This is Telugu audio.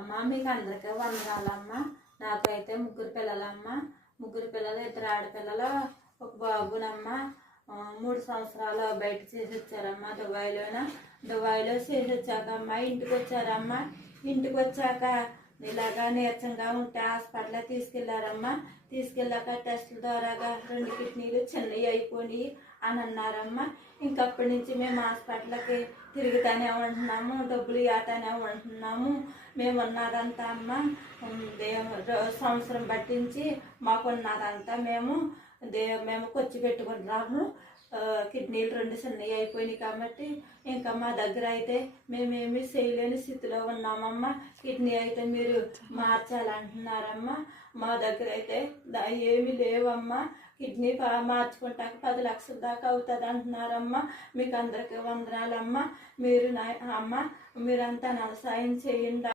అమ్మ మీకు అందరికీ వందనాలమ్మ. నాకైతే ముగ్గురు పిల్లలమ్మ. ముగ్గురు పిల్లలు ఇద్దరు ఆడపిల్లలు ఒక బాబునమ్మ. మూడు సంవత్సరాలు బయట చేసి వచ్చారమ్మ దుబాయ్లోన? దుబాయ్లో చేసి వచ్చాక అమ్మ ఇంటికి వచ్చారమ్మ. ఇంటికి వచ్చాక ఇలాగా నీరసంగా ఉంటే హాస్పిటల్లో తీసుకెళ్ళారమ్మా. తీసుకెళ్ళాక టెస్టుల ద్వారాగా రెండు కిడ్నీలు చిన్నవి అయిపోయి అని అన్నారమ్మా. ఇంకప్పటి నుంచి మేము హాస్పిటల్కి తిరుగుతానే ఉంటున్నాము డబ్బులు ఇవ్వతానే ఉంటున్నాము. మేము ఉన్నదంతా అమ్మ దేవ- సంవత్సరం పట్టించి మాకు ఉన్నదంతా మేము దే మేము ఖర్చు పెట్టుకుంటున్నాము. కిడ్నీలు రెండు చిన్నవి అయిపోయినాయి కాబట్టి ఇంకా మా దగ్గర అయితే మేమేమి చేయలేని స్థితిలో ఉన్నామమ్మా. కిడ్నీ అయితే మీరు మార్చాలంటున్నారమ్మా. మా దగ్గర అయితే ఏమి ఏమీ లేవమ్మా. కిడ్నీ పా- మార్చుకుంటాక పది లక్షల దాకా అవుతుంది అంటున్నారమ్మా. మీకు అందరికీ వందనాలమ్మా. మీరు నా అమ్మ మీరంతా నా సాయం చేయండి.